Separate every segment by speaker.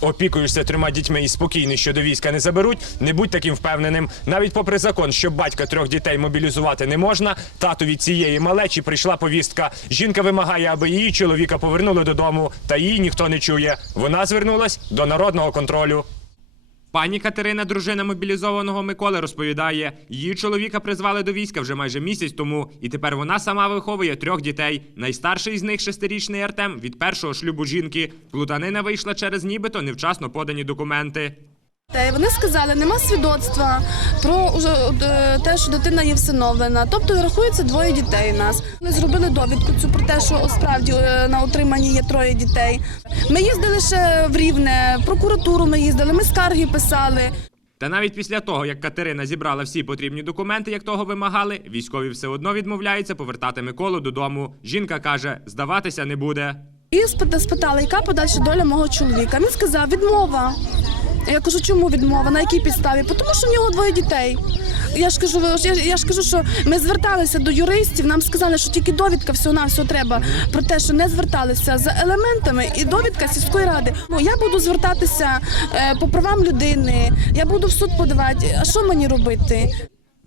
Speaker 1: Опікуєшся трьома дітьми і спокійний, що до війська не заберуть. Не будь таким впевненим. Навіть попри закон, що батька трьох дітей мобілізувати не можна, татові цієї малечі прийшла повістка. Жінка вимагає, аби її чоловіка повернули додому, та її ніхто не чує. Вона звернулась до народного контролю. Пані Катерина, дружина мобілізованого Миколи, розповідає, її чоловіка призвали до війська вже майже місяць тому, і тепер вона сама виховує трьох дітей. Найстарший з них шестирічний Артем від першого шлюбу жінки. Плутанина вийшла через нібито невчасно подані документи.
Speaker 2: Вони сказали, нема свідоцтва про е, те, що дитина є всиновлена. Тобто рахується двоє дітей у нас. Вони зробили довідку цю про те, що справді е, на утриманні є троє дітей. Ми їздили ще в Рівне, в прокуратуру ми їздили, ми скарги писали.
Speaker 1: Та навіть після того, як Катерина зібрала всі потрібні документи, як того вимагали, військові все одно відмовляються повертати Миколу додому. Жінка каже, здаватися не буде.
Speaker 2: І спит- спитала, яка подальша доля мого чоловіка. Він сказав, відмова. Я кажу, чому відмова? На якій підставі? Тому що в нього двоє дітей. Я ж кажу, я, я ж кажу, що ми зверталися до юристів. Нам сказали, що тільки довідка всього на всього треба про те, що не зверталися за елементами, і довідка сільської ради. Ну я буду звертатися е, по правам людини. Я буду в суд подавати. А що мені робити?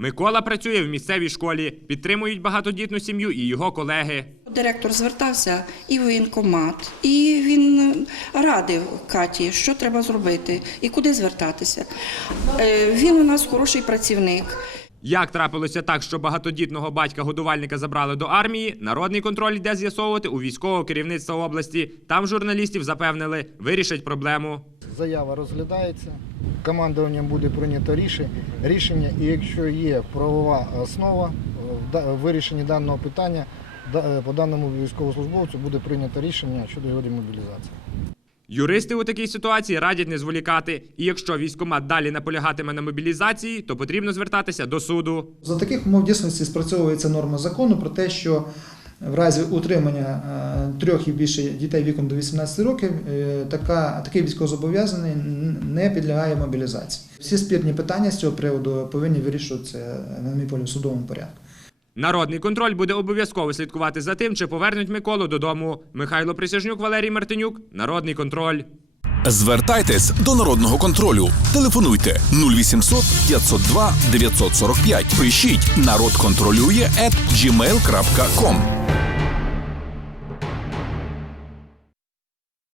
Speaker 1: Микола працює в місцевій школі, підтримують багатодітну сім'ю і його колеги.
Speaker 3: Директор звертався і в воєнкомат, і він радив Каті, що треба зробити і куди звертатися. Е, Він у нас хороший працівник.
Speaker 1: Як трапилося так, що багатодітного батька-годувальника забрали до армії, народний контроль йде з'ясовувати у військового керівництва області. Там журналістів запевнили, вирішать проблему.
Speaker 4: Заява розглядається, командуванням буде прийнято рішення, і якщо є правова основа е, в вирішенні даного питання, е, по даному військовослужбовцю буде прийнято рішення щодо його демобілізації.
Speaker 1: Юристи у такій ситуації радять не зволікати. І якщо військомат далі наполягатиме на мобілізації, то потрібно звертатися до суду.
Speaker 5: За таких умов дійсності спрацьовується норма закону про те, що в разі утримання е, трьох і більше дітей віком до 18 років е, така, такий військовозобов'язаний не підлягає мобілізації. Всі спірні питання з цього приводу повинні вирішуватися, на мій погляд, в судовому порядку.
Speaker 1: Народний контроль буде обов'язково слідкувати за тим, чи повернуть Миколу додому. Михайло Присяжнюк, Валерій Мартинюк. Народний контроль.
Speaker 6: Звертайтесь до народного контролю. Телефонуйте 0800 502 945. Пишіть народ контролює at gmail.com.